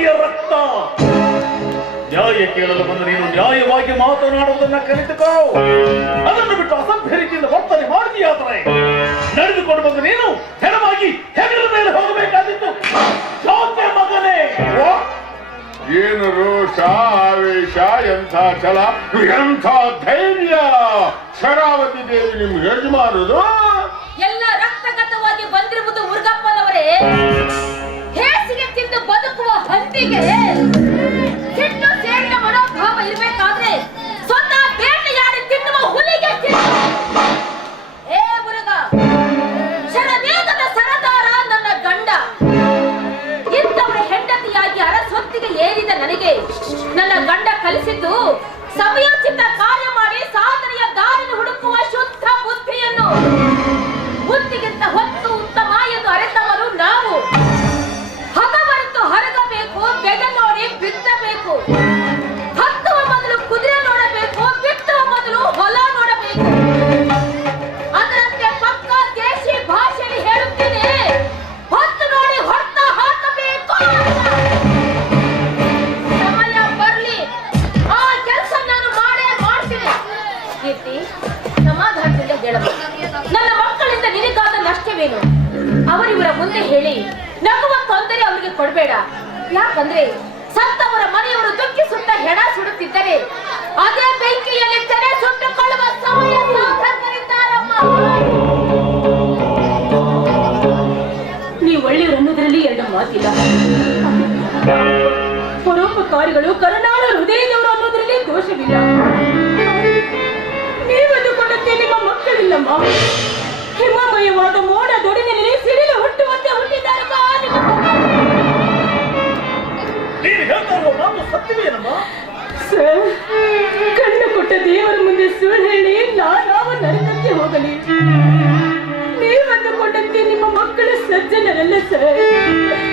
ತಾಯಿಯ ರಕ್ತ. ನ್ಯಾಯ ಕೇಳಲು ಬಂದು ನೀನು ನ್ಯಾಯವಾಗಿ ಮಾತನಾಡುವುದನ್ನ ಕಲಿತುಕೋ. ಅದನ್ನು ಬಿಟ್ಟು ಅಸಭ್ಯ ರೀತಿಯಿಂದ ವರ್ತನೆ ಮಾಡಿದೆಯಾದರೆ ನಡೆದುಕೊಂಡು ಬಂದು ನೀನು ಹೆಣವಾಗಿ ಹೆಗಲ ಮೇಲೆ ಹೋಗಬೇಕಾದಿತ್ತು ಮಗನೇ. ಏನು ರೋಷ, ಆವೇಶ, ಎಂಥ ಛಲ, ಎಂಥ ಧೈರ್ಯ? ಶರಾವತಿ ದೇವಿ ನಿಮ್ಗೆ ಯಜಮಾನರು ನನ್ನ ಗಂಡ. ಹೆಂಡತಿಯಾಗಿ ಅರಸೊತ್ತಿಗೆ ಏರಿದ ನನಗೆ ನನ್ನ ಗಂಡ ಕಲಿಸಿದ್ದು ಸಮಯೋಚಿತ ಕೀರ್ತಿ, ಸಮಾಧಾನದಿಂದ ಹೇಳಬೇಕು. ನನ್ನ ಮಕ್ಕಳಿಂದ ನಿನಗಾದ ನಷ್ಟವೇನು? ಅವರಿವರ ಮುಂದೆ ಹೇಳಿ. ನಗುವ ತೊಂದರೆ ಅವರಿಗೆ ಕೊಡಬೇಡ. ಯಾಕಂದ್ರೆ ಸತ್ತವರ ಮನೆಯವರು ದುಃಖಿಸುತ್ತಾ ಹೆಣ ಸುಡುತ್ತಿದ್ದರೆ ಅದೇ ಬೆಂಕಿಯಲ್ಲಿ ತೆರೆ ಸುಟ್ಟುಕೊಳ್ಳುವ ಸಮಯ ನೀವು ಒಳ್ಳೆಯವರು ಅನ್ನೋದ್ರಲ್ಲಿ ಎರಡು ಮಾತಿಲ್ಲ. ಪರೋಪಕಾರಿಗಳು ಕರುಣಾಳ ಹೃದಯದವರು ಅನ್ನೋದ್ರಲ್ಲಿ ದೋಷವಿಲ್ಲ. ನೀವಂದುಕೊಂಡಂತೆ ನಿಮ್ಮ ಮಕ್ಕಳ ಸಜ್ಜನರಲ್ಲ ಸರ್